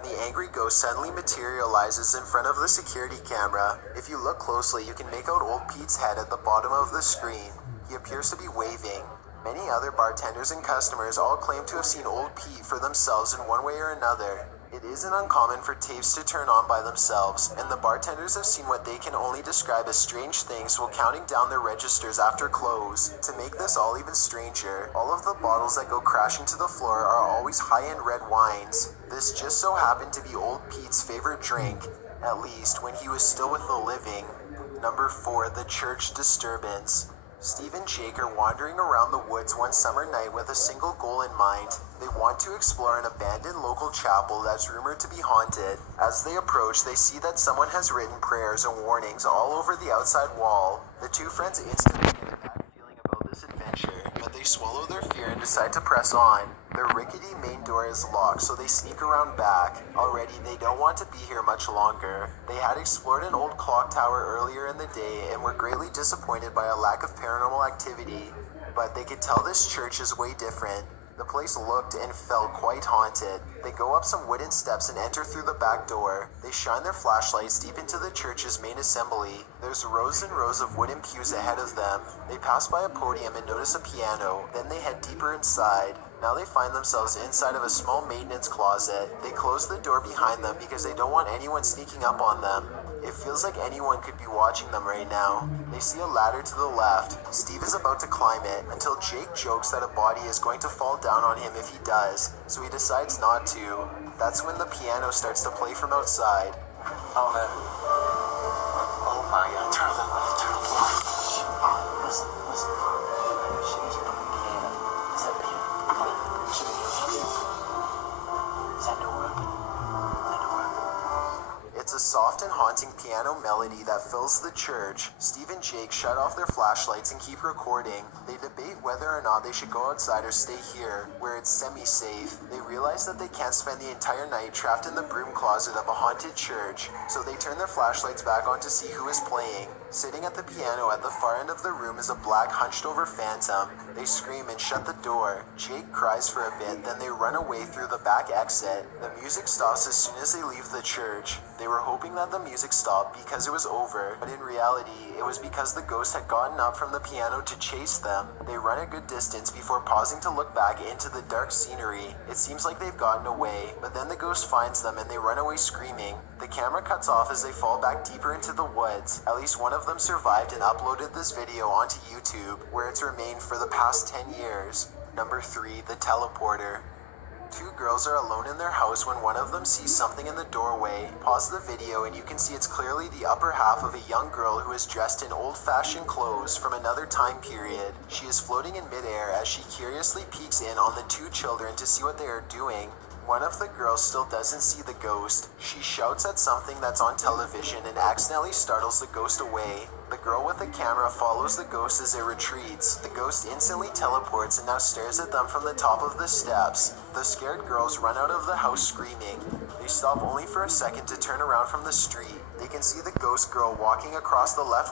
when the angry ghost suddenly materializes in front of the security camera. If you look closely, you can make out old Pete's head at the bottom of the screen. He appears to be waving. Many other bartenders and customers all claim to have seen old Pete for themselves in one way or another. It isn't uncommon for tapes to turn on by themselves, and the bartenders have seen what they can only describe as strange things while counting down their registers after close. To make this all even stranger, all of the bottles that go crashing to the floor are always high-end red wines. This just so happened to be old Pete's favorite drink, at least when he was still with the living. Number 4, the church disturbance. Steve and Jake are wandering around the woods one summer night with a single goal in mind. They want to explore an abandoned local chapel that's rumored to be haunted. As they approach, they see that someone has written prayers and warnings all over the outside wall. The two friends instantly get a bad feeling about this adventure, but they swallow their fear and decide to press on. The rickety main door is locked, so they sneak around back. Already, they don't want to be here much longer. They had explored an old clock tower earlier in the day and were greatly disappointed by a lack of paranormal activity. But they could tell this church is way different. The place looked and felt quite haunted. They go up some wooden steps and enter through the back door. They shine their flashlights deep into the church's main assembly. There's rows and rows of wooden pews ahead of them. They pass by a podium and notice a piano. Then they head deeper inside. Now they find themselves inside of a small maintenance closet. They close the door behind them because they don't want anyone sneaking up on them. It feels like anyone could be watching them right now. They see a ladder to the left. Steve is about to climb it until Jake jokes that a body is going to fall down on him if he does, so he decides not to. That's when the piano starts to play from outside. Oh man. Oh my god, turn the left, turn the left. Oh, listen. She's playing piano. Is that piano? Is that door open? It's a soft and haunting piano melody that fills the church. Steve and Jake shut off their flashlights and keep recording. They debate whether or not they should go outside or stay here, where it's semi-safe. They realize that they can't spend the entire night trapped in the broom closet of a haunted church, so they turn their flashlights back on to see who is playing. Sitting at the piano at the far end of the room is a black hunched-over phantom. They scream and shut the door. Jake cries for a bit, then they run away through the back exit. The music stops as soon as they leave the church. They were hoping that the music stopped because it was over, but in reality, it was because the ghost had gotten up from the piano to chase them. They run a good distance before pausing to look back into the dark scenery. It seems like they've gotten away, but then the ghost finds them and they run away screaming. The camera cuts off as they fall back deeper into the woods. At least one of them survived and uploaded this video onto YouTube, where it's remained for the past 10 years. Number 3, the teleporter. Two girls are alone in their house when one of them sees something in the doorway. Pause the video and you can see it's clearly the upper half of a young girl who is dressed in old-fashioned clothes from another time period. She is floating in midair as she curiously peeks in on the two children to see what they are doing. One of the girls still doesn't see the ghost. She shouts at something that's on television and accidentally startles the ghost away. The girl with the camera follows the ghost as it retreats. The ghost instantly teleports and now stares at them from the top of the steps. The scared girls run out of the house screaming. They stop only for a second to turn around from the street. They can see the ghost girl walking across the left